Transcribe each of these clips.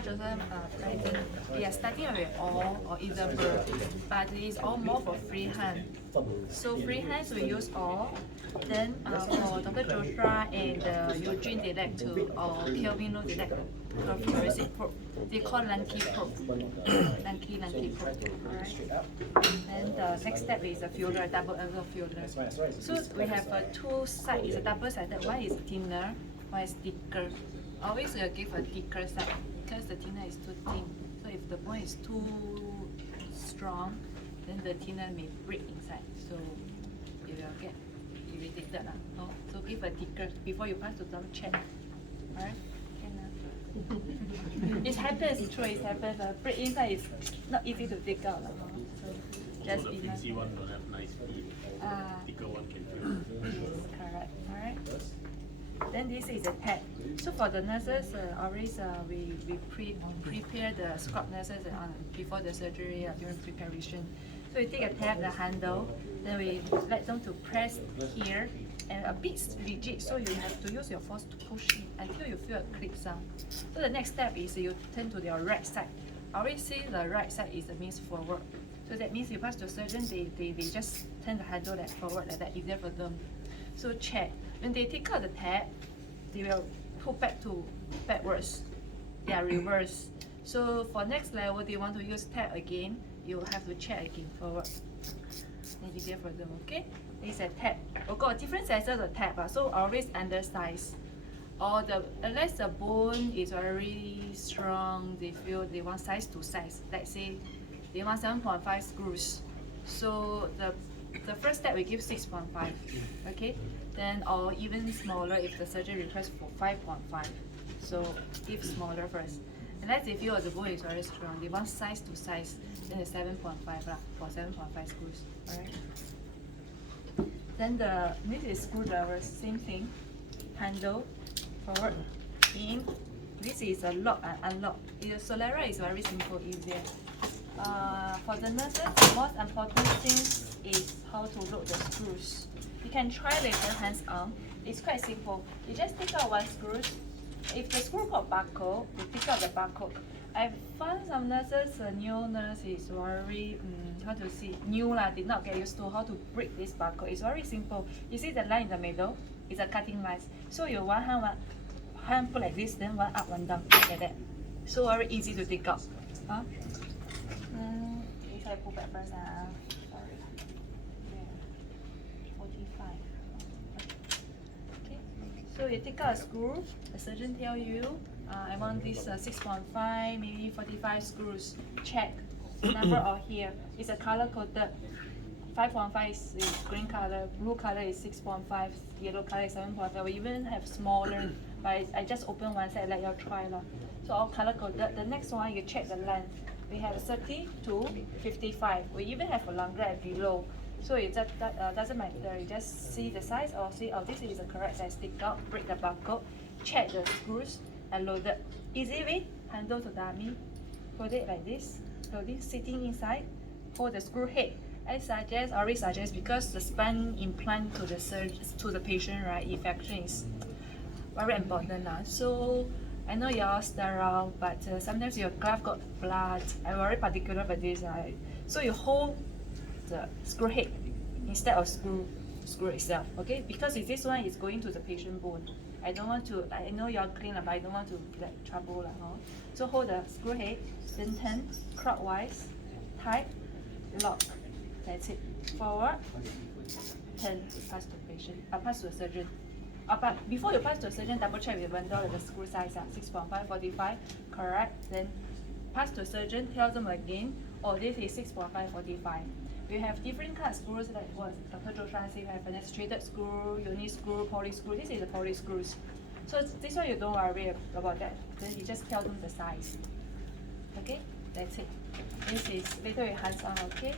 much of them present. Yeah, starting with all or either bird, but it's all more for freehand. So freehands we use all. Then for Dr. Joshua and Eugene, they like to, or Kelvin, they like to fluorescent probe. They call Lanky probe. Lanky probe. Alright. And the next step is a filler, double angle filler. So we have two sides. It's a double-sided. One is thinner, one is thicker. Always give a thicker side because the thinner is too thin. So if the bone is too strong, then the thinner may break inside. So you will get irritated. No? So give a thicker before you pass to double check. Alright? It happens, true, it happens. Break inside is not easy to take out. So just be nice. The one don't have nice feet. Thicker one can feel. Yes, correct. Alright. Then this is a tab. So for the nurses, always we prepare the scrub nurses before the surgery during preparation. So we take a tab, the handle, then we let them to press here and a bit rigid, so you have to use your force to push it until you feel a click sound. So the next step is you turn to your right side. I always say the right side is the means forward. So that means you pass to surgeon, they just turn the handle like forward like that, easier for them. So check. When they take out the tab, they will pull backwards. They are reverse. So for next level, they want to use tab again, you have to check again forward. Then easier for them, okay? This is a tab. We've got different sizes of tab, so always undersize. Or unless the bone is very strong, they feel they want size to size. Let's say they want 7.5 screws. So the first step we give 6.5, okay? Then or even smaller if the surgeon requests for 5.5. So give smaller first. Unless they feel the bone is very strong, they want size to size, then it's 7.5 for 7.5 screws. Alright. Then this is screwdriver, same thing. Handle, forward, in. This is a lock and unlock. The Solera is very simple, easier. For the nurses, the most important thing is how to load the screws. You can try later hands on. It's quite simple. You just take out one screw. If the screw got barcode, you take out the barcode. I found some nurses, a new nurse is very, how to say, new lah, did not get used to how to break this barcode. It's very simple. You see the line in the middle? It's a cutting line. So you one hand put like this, then one up, one down, like that. So very easy to take out. If I pull back first, sorry. Yeah. 45. Okay. So you take out a screw, the surgeon tell you, I want this 6.5, maybe 45 screws. Check. The number or here. It's a color coded. 5.5 is green color, blue color is 6.5, yellow color is 7.5. We even have smaller, but I just open one side, let you try. So all color coded. The next one, you check the length. We have 30 to 55. We even have a longer and below. So it doesn't matter. You just see the size or see, oh, this is the correct size. Take out, break the barcode, check the screws, and load it. Easy way, handle to dummy. Hold it like this. So this sitting inside, hold the screw head. I always suggest because the spine implant to the patient, right? Infection is very important now. So I know you're sterile, but sometimes your glove got blood. I'm very particular about this. So you hold the screw head instead of screw itself, okay? Because if this one is going to the patient bone. I don't want to, I know you're clean, but I don't want to get trouble. So hold the screw head, then turn clockwise, tight, lock. That's it. Forward, turn, pass to patient, pass to the surgeon. But before you pass to the surgeon, double check with the vendor the screw size, 6.5, 45, correct. Then pass to the surgeon, tell them again, oh, this is 6.5, 45. We have different kind of screws like what Dr. Joshua said. We have an straighted screw, uni screw, poly screw. This is the poly screws. So this one you don't worry about that. Then you just tell them the size. Okay, that's it. This is later we hands on. Okay.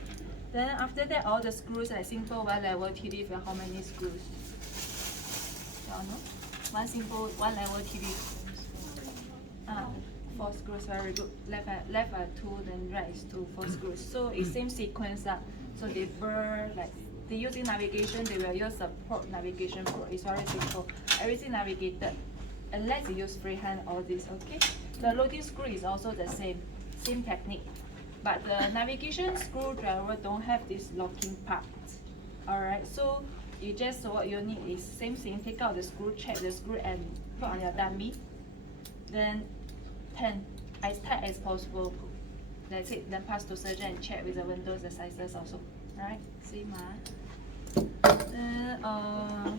Then after that, all the screws are simple one level TD for how many screws? Y'all know? One simple one level TD. 4 screws, very good. Left are 2, then right is 2, 4 screws. So it's same sequence. So they burn, like they using navigation, they will use the probe navigation probe. It's very simple. Everything navigated. Unless you use freehand, all this, okay? The loading screw is also the same technique. But the navigation screwdriver don't have this locking part. Alright, so you just what you need is same thing, take out the screw, check the screw and put on your dummy. Then turn as tight as possible. That's it, then pass to surgeon and check with the windows, the sizes also. Alright, see ma. Then I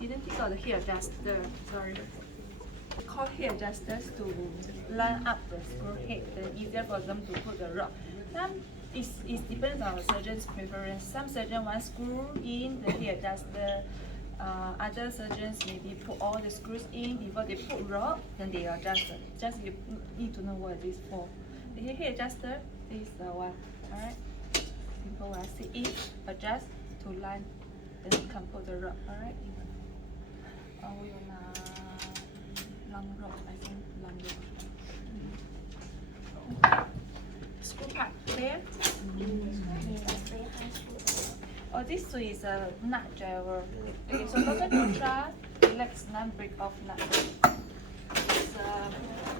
didn't take out the heel adjuster, sorry. We call heel adjusters to line up the screw head, then easier for them to put the rod. It depends on the surgeon's preference. Some surgeons want screw in the heel adjuster. Other surgeons maybe put all the screws in before they put rod, then they adjust it. Just you need to know what it is for. The heel adjuster is the one. Alright. Simple one. See it, adjust to line, then you can put the rod. Alright. Long rod, I think long rod. Screw part clear? Oh, this is a nut driver. Okay, so Dr. Joshua selects non-break off nut.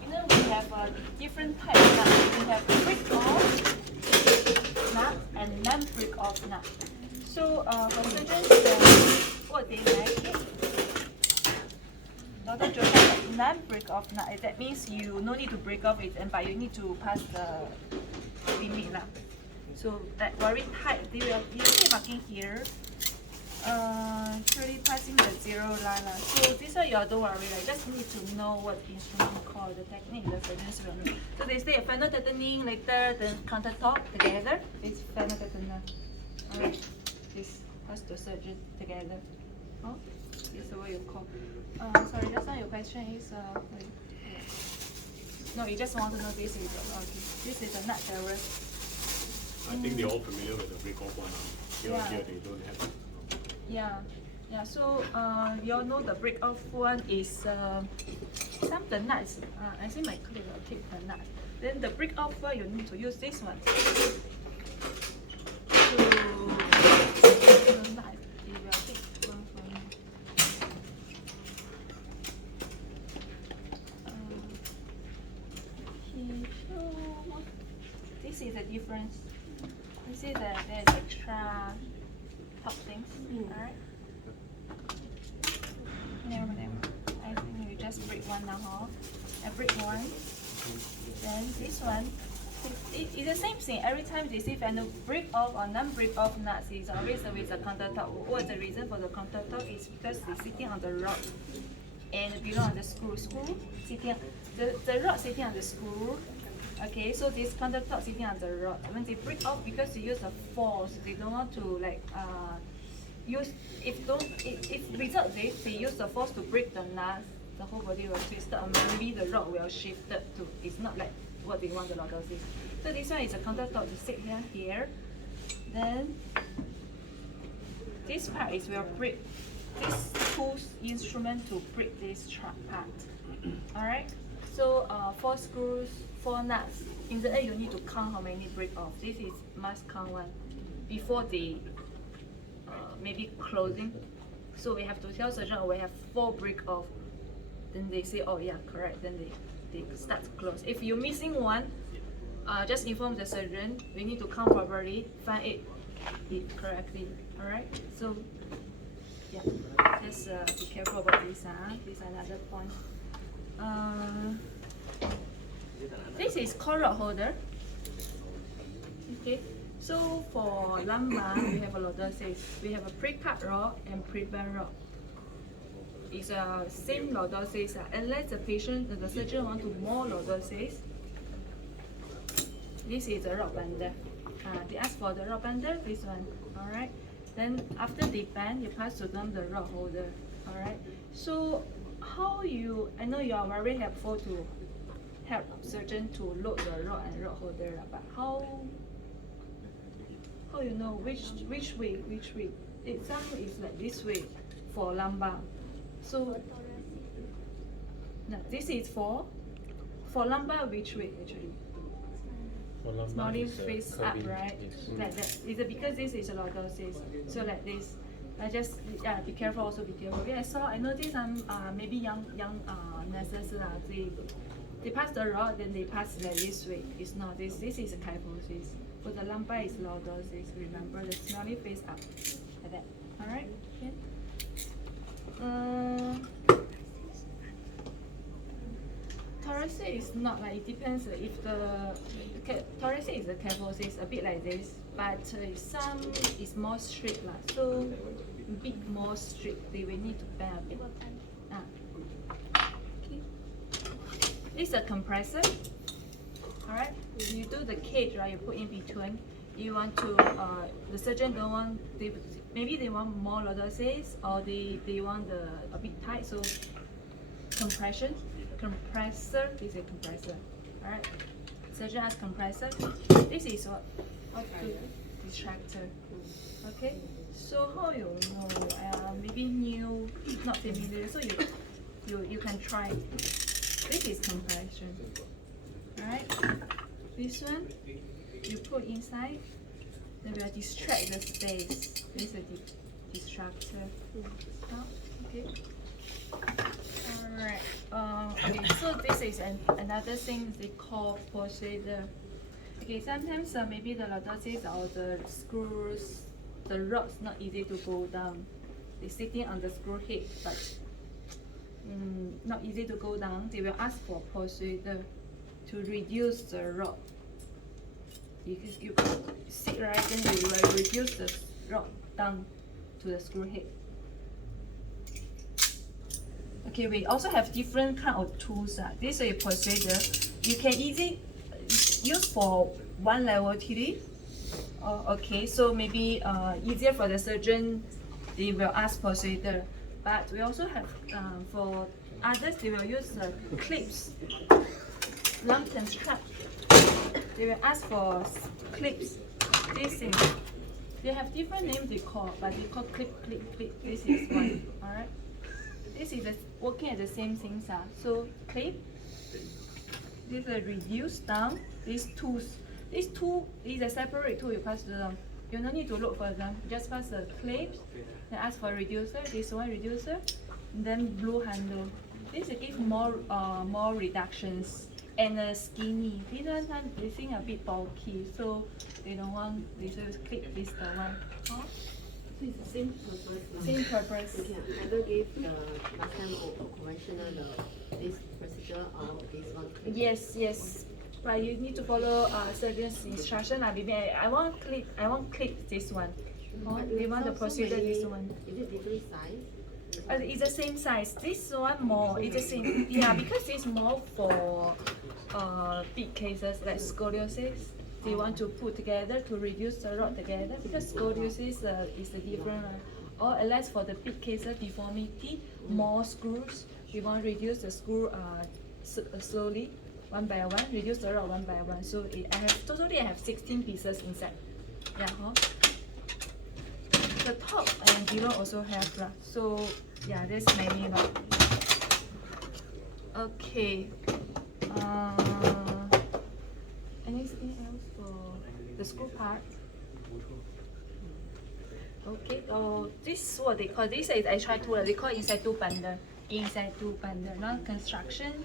You know, we have different types of nuts. We have break off nut and non-break off nut. So for surgeons, what they like it. Dr. Joshua has non-break off nut. That means you no need to break off it, but you need to pass the limit lah. So that very tight, you see marking here, actually passing the zero line. So this one you don't worry, just need to know what instrument called, the technique, the surgeons will know. So they say fender tightening, later then countertop together, this fender tightener. Alright, this pass the surgeon together. Oh, this is what you call. Sorry, just now your question is, no, you just want to know this is, okay, this is a nut driver. I think they're all familiar with the break off one. Here they don't have it. Yeah. So you all know the break off one is some of the nuts. I see my clip will keep the nuts. Then the break off one you need to use this one. This is the difference. You see that there's extra top things, alright? Never. I think you just break one now, huh? I break one. Then this one, it's the same thing. Every time they say fender break off or non-break off nuts, it's always with the countertop. What's the reason for the countertop? Is because it's sitting on the rod and below on the screw. Sitting, the rod sitting on the screw. Okay, so this countertop sitting on the rod. When they break off because they use a force, they don't want to use. If without this, they use the force to break the nuts, the whole body will twist or maybe the rod will shift to. It's not like what they want the lordosis. So this one is a countertop to sit here. Then this part is will break. This tools instrument to break this part. All right. So 4 screws, 4 nuts. In the end, you need to count how many break off. This is must count one before they maybe closing. So we have to tell surgeon we have 4 break off. Then they say, oh yeah, correct. Then they start to close. If you're missing one, just inform the surgeon. We need to count properly, find it correctly. All right. So yeah, just be careful about this. This is another point. This is core rod holder. Okay, so for lumbar we have a lordosis. We have a pre-cut rod and pre-bend rod. It's a same lordosis. Unless the patient, the surgeon want to more lordosis, this is a rod bender. They ask for the rod bender, this one. All right. Then after they bend, you pass to them the rod holder. All right. So how I know you are very helpful to help surgeon to load the rod and rod holder, but how you know which way? Some is like this way for lumbar. So no, this is for lumbar which way actually? For lumbar Smiling is face up, curving, right? yes. Like that. Is it because this is a lordosis? So like this. I just be careful, also be careful. Yeah, so I noticed some maybe young nurses they pass the rod, then they pass like this way. It's not this. This is a kyphosis. For the lumbar is lordosis. Remember the smelly face up like that. All right. Okay. Thoracic is not like, it depends if the thoracic is a kyphosis, a bit like this, but some is more straight lah. So a bit more straight, they will need to bend a bit. Okay. This is a compressor. Alright, you do the cage, right? You put in between. You want to the surgeon don't want, maybe they want more lordosis, or they want a bit tight, so compression. Compressor is a compressor. Alright. Surgeon has compressor. This is what to distractor. Okay. So how you know? Maybe new, not familiar. So you can try. This is compression. Alright. This one you put inside. Then we will distract the space. This is a distractor. Okay. Alright. Okay, so this is another thing they call procedure. Okay, sometimes maybe the lordosis or the screws, the rods not easy to go down. They're sitting on the screw head, but not easy to go down. They will ask for procedure to reduce the rod. Because you sit right, then you will reduce the rod down to the screw head. Okay, we also have different kind of tools. This is a procedure. You can easily use for one level TD. Okay, so maybe easier for the surgeon, they will ask procedure. But we also have for others, they will use clips, lump and strap. They will ask for clips. This thing, they have different names they call, but they call clip. This is one. All right. This is working at the same things. So clip. This is reduce down. These tools. This tool is a separate tool. You pass to them. You don't need to look for them. Just pass the clips. Then ask for reducer. This one reducer. Then blue handle. This will give more reductions and skinny. This one they think a bit bulky, so they don't want. They just clip this the one. Huh? It's the same purpose. Same purpose. Okay, either give the last time or conventional this procedure or this one. Yes. But you need to follow surgeon's instruction. Maybe I want clip this one. They want the procedure this one. Is it different size? It's the same size. This one more. It's the same. Yeah, because it's more for big cases like scoliosis. They want to put together to reduce the rod together, because scoliosis is a different one. Or unless for the big cases, deformity, more screws. We want to reduce the screw slowly, one by one, reduce the rod one by one. So I have 16 pieces inside. Yeah, huh? The top and below also have. So yeah, there's many. Okay. Anything else for the screw part? Okay. This is what they call. This is extra tool. They call inside two bundle. Not construction.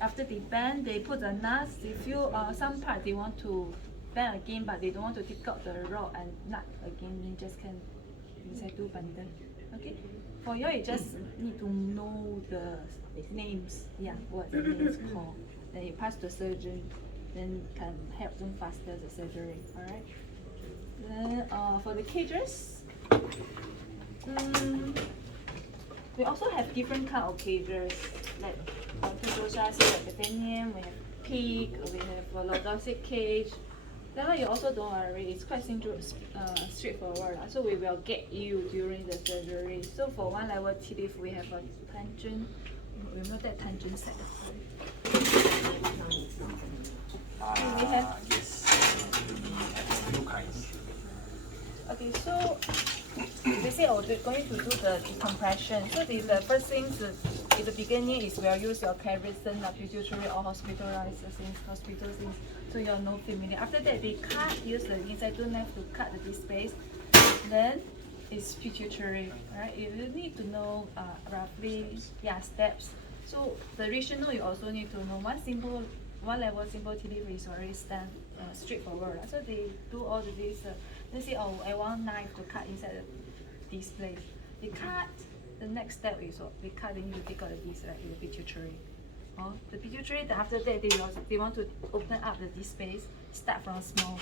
After they bend, they put the nuts. They feel some part they want to bend again, but they don't want to take out the rod and nut again. They just can inside two bundle. Okay. For you, you just need to know the names. Yeah, what the names called. Then you pass to surgeon. Then can help them faster the surgery. All right. Then for the cages, we also have different kind of cages. Like titanium, we have pig, we have a lordosis cage. That one you also don't worry. It's quite straightforward. So we will get you during the surgery. So for one level TLIF, we have a tangent. Remember that tangent set aside. We have two kinds. Okay, so they say they're going to do the decompression. So the first things in the beginning is we'll use your carison, pituitary or hospitalized things, hospital things, so you're not familiar. After that, they use the inside knife to cut the space. Then is pituitary, right? You will need to know roughly, steps. So the rational you also need to know. One level simple delivery is already straightforward. So they do all of this. They say, oh, I want knife to cut inside this place. They cut. The next step is they cut. They need to take out this, right? In the pituitary. The pituitary. Then after that, they want to open up this space. Start from small.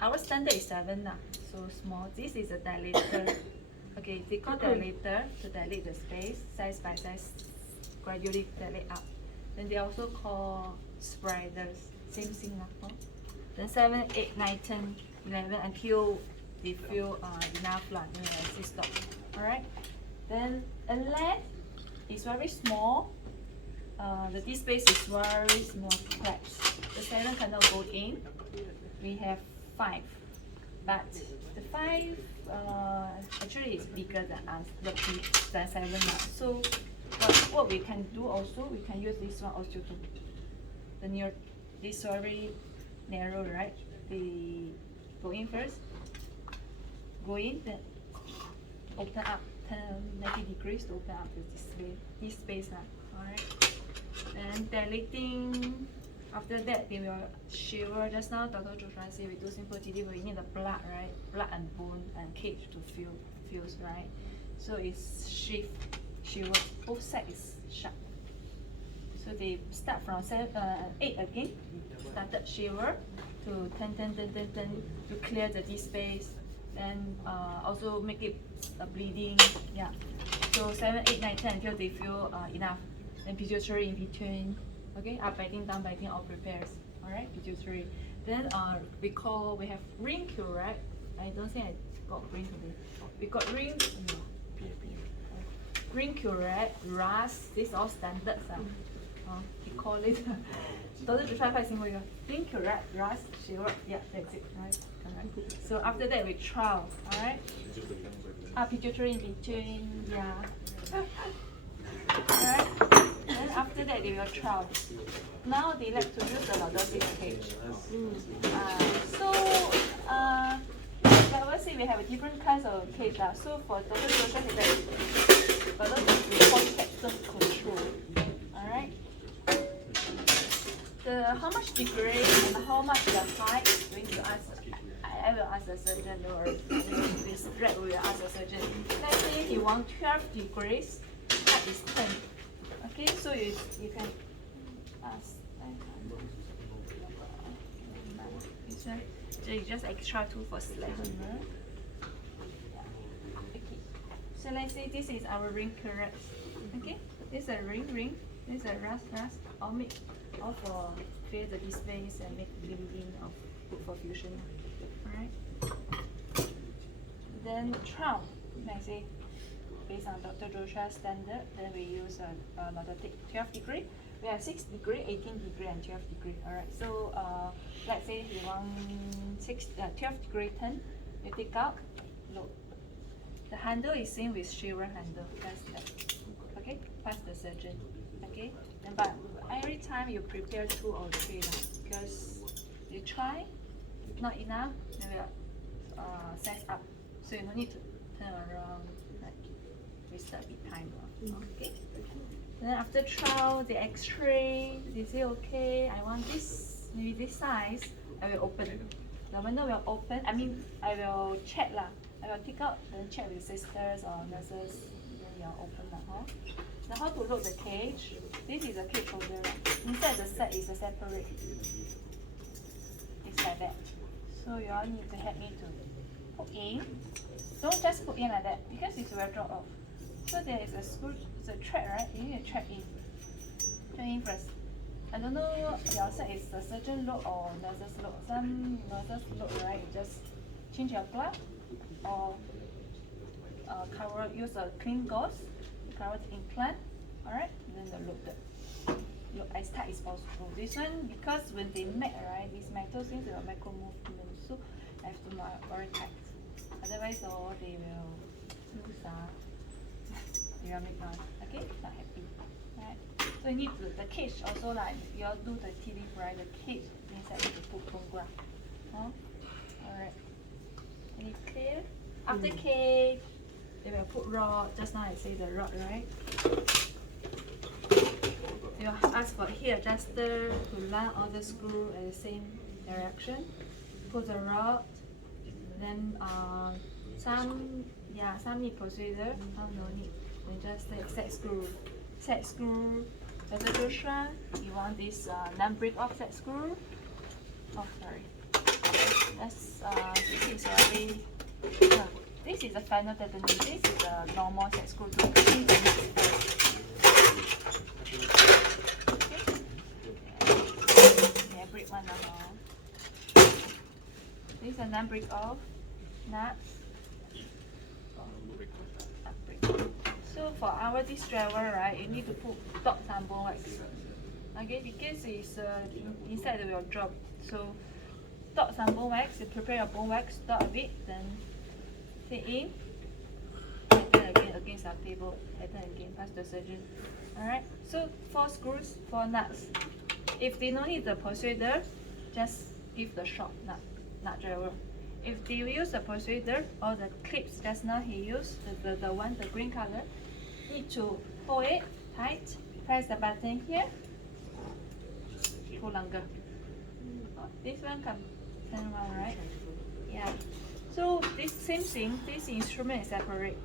Our standard is 7 so small. This is a dilator. Okay, they call dilator to dilate the space, size by size, gradually dilate up. Then they also call spiders, same thing. Then 7, 8, 9, 10, 11 until they feel enough then stop. Alright. Then a leg is very small. This space is very small flaps. The 7 cannot go in. We have 5, but the 5 actually is bigger than us, than 7 now. So what we can do also, we can use this one also to this very narrow, right? They go in first, go in, then open up 90 degrees to open up this space now. Alright. Then dilating. After that, they will shiver. Just now, Dr. Joshua said we do simple delivery. We need the blood, right? Blood and bone and cage to fuse, right? So it's shiver. Both sides is sharp. So they start from 8 again. Started shiver to 10 to clear the space, and also make it bleeding. Yeah. So 7, 8, 9, 10 until they feel enough. And pituitary in between. Okay, up biting, down biting, all prepares. Alright, pituitary. Then we have ring cue, right? I don't think I got ring today. We got ring cue, right? RAS, these all standards. We call it. Dr. Joshua quite simple. Ring cue, right? RAS, shiver. Yeah, that's it. Right? So after that we trial. Alright? Pituitary in between. Yeah. Alright. Then after that they will trial. Now they like to use the lordosis cage. Like I say, we have different kinds of cage. So for Dr. Joshua, we call captain control. Alright. How much degree and how much the height is going to ask. I will ask the surgeon, or this rep will ask the surgeon. Let's say he wants 12 degrees, height is 10. Okay, so you can ask. So you just extra 2 for slap. Okay. So let's say this is our ring correct. Okay, this is a ring. This is a rust. All for clear the space and make bleeding of good for fusion. Alright. Then trial. Let's say based on Dr. Joshua's standard, then we use another 12 degree. We have 6 degree, 18 degree, and 12 degree. Alright, so let's say you want 12 degree turn, you take out, look. The handle is same with shiver handle. That's that. Okay, pass the surgeon. Okay, then but every time you prepare 2 or 3 because you try, not enough, then we'll size up. So you don't need to turn around. Waste a bit time. Okay. Then after trial, the X-ray, they say okay, I want this, maybe this size. I will open. The window will open. I will check lah. I will take out, then check with sisters or nurses. Then you will open . Now how to load the cage? This is a cage holder. Inside the set is a separate. It's like that. So you all need to help me to put in. Don't just put in like that because it will drop off. So there is a screw, it's a thread, right? You need to thread in. Thread in first. I don't know your side is the surgeon load or nurses load. Some nurses load, right? You just change your glove or use a clean gauze, cover the implant. Alright, then the look as tight as possible. This one, because when they make, right, these metal things will micro movement, so I have to make very tight. Otherwise, they will lose. You will make noise. Okay, not happy. Right. So you need the cage also like you all do the TLIF, right? The cage inside the put photograph. Alright. Any clear? After cake, they will put rod. Just now I say the rod, right? They will ask for here adjuster to line all the screw at the same direction. Put the rod. Then some need procedure, some no need. We just take set screw. Set screw. Resolution. You want this non-break off set screw. Oh, sorry. That's this is already. This is a final tightening. This is a normal set screw to clean the nuts first. Okay. Yeah, break one now. This is a non-break off nuts. So for our this driver, right, you need to put dot and bone wax. Okay, because it's inside the wheel drop. So dot and bone wax, you prepare your bone wax, dot a bit, then take in, and then again against our table, and then again pass the surgeon. Alright, so 4 screws, 4 nuts. If they don't need the persuader, just give the short nut driver. If they use the persuader or the clips just now he used, the one, the green color, need to hold it tight, press the button here, pull longer. Oh, this one can turn one, right? Yeah. So this same thing, this instrument is separate.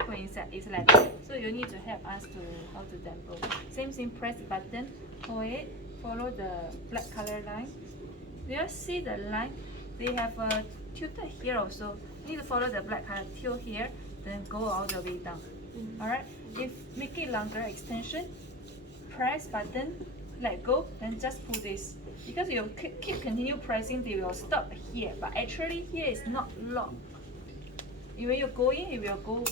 Put inside, it's like that. So you need to help us to how to tempo. Same thing, press the button, hold it, follow the black color line. Do you see the line? They have a tilted here also. You need to follow the black color tilt here, then go all the way down. Alright? If make it longer extension, press button, let go, then just pull this. Because you keep continue pressing, they will stop here. But actually here is not locked. When you go in, it will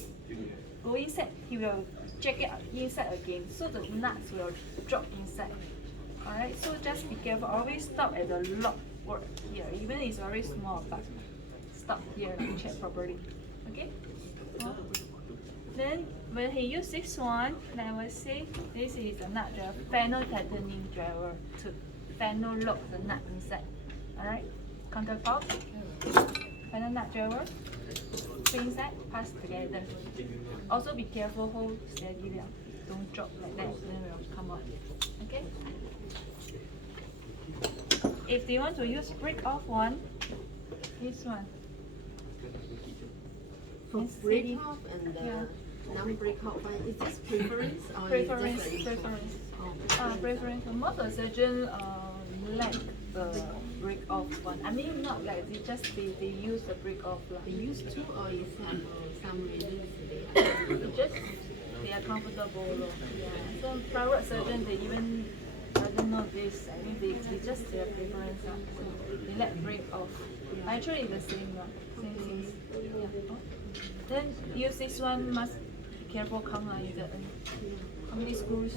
go inside. He will check it out inside again. So the nuts will drop inside. Alright, so just be careful. Always stop at the lock word here. Even it's very small, but stop here and check properly. Okay? Then when he use this one, I will say this is a nut driver, final tightening driver to final lock the nut inside. Alright? Counterpart. Final nut driver. Put inside, pass together. Also be careful, hold steady down. Don't drop like that, then it will come out. Okay? If they want to use break off one, this one. For break off and non-break off one, is this preference or Preference. is it Preference. Most of the surgeons like the break off one. I mean, not like they use the break off. They used to, or is some reasons They are comfortable. Yeah. So private surgeon they even I don't know this. I mean they just their preference. So they let break off. Actually it's the same one. Same things. Yeah. Then use this one must be careful come like that. How many screws?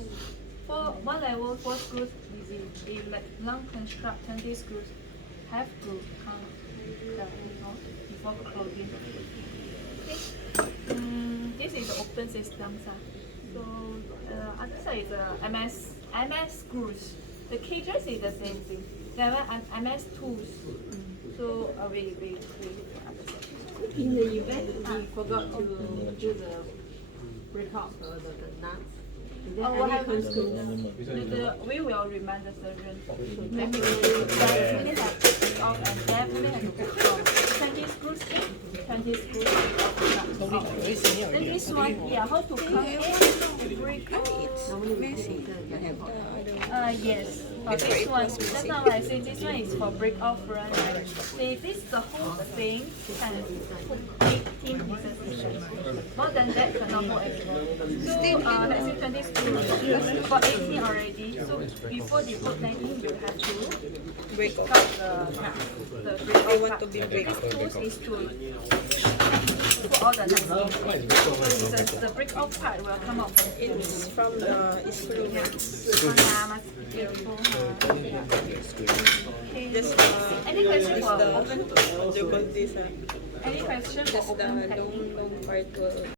For one level 4 screws easy. If like long construct 20 screws have to count before closing. Okay. This is the open system. So other side is MS screws. The cages is the same thing. There are MS tools. So we in the event we forgot to do the break off or the nuts, is there any consequence? We will remind the surgeon. Maybe definitely have to break off and definitely have to put on 20 screws in, 20 screws out. Then this one, yeah, how to come in, break off. Yes. For this one, just now I say this one is for break off run. See, this the whole thing can put 18 pieces inside. More than that cannot hold anymore. So let's say 20 screws. For 18 already. So before they put 19, you have to break off the break off part. This tool is to put all the nuts in. So the break off part will come out from here. It's from the instrument. Yeah, must be careful. Yeah. Okay. Just Any question is for the open? what do you call this? Any question for Just the open? long part will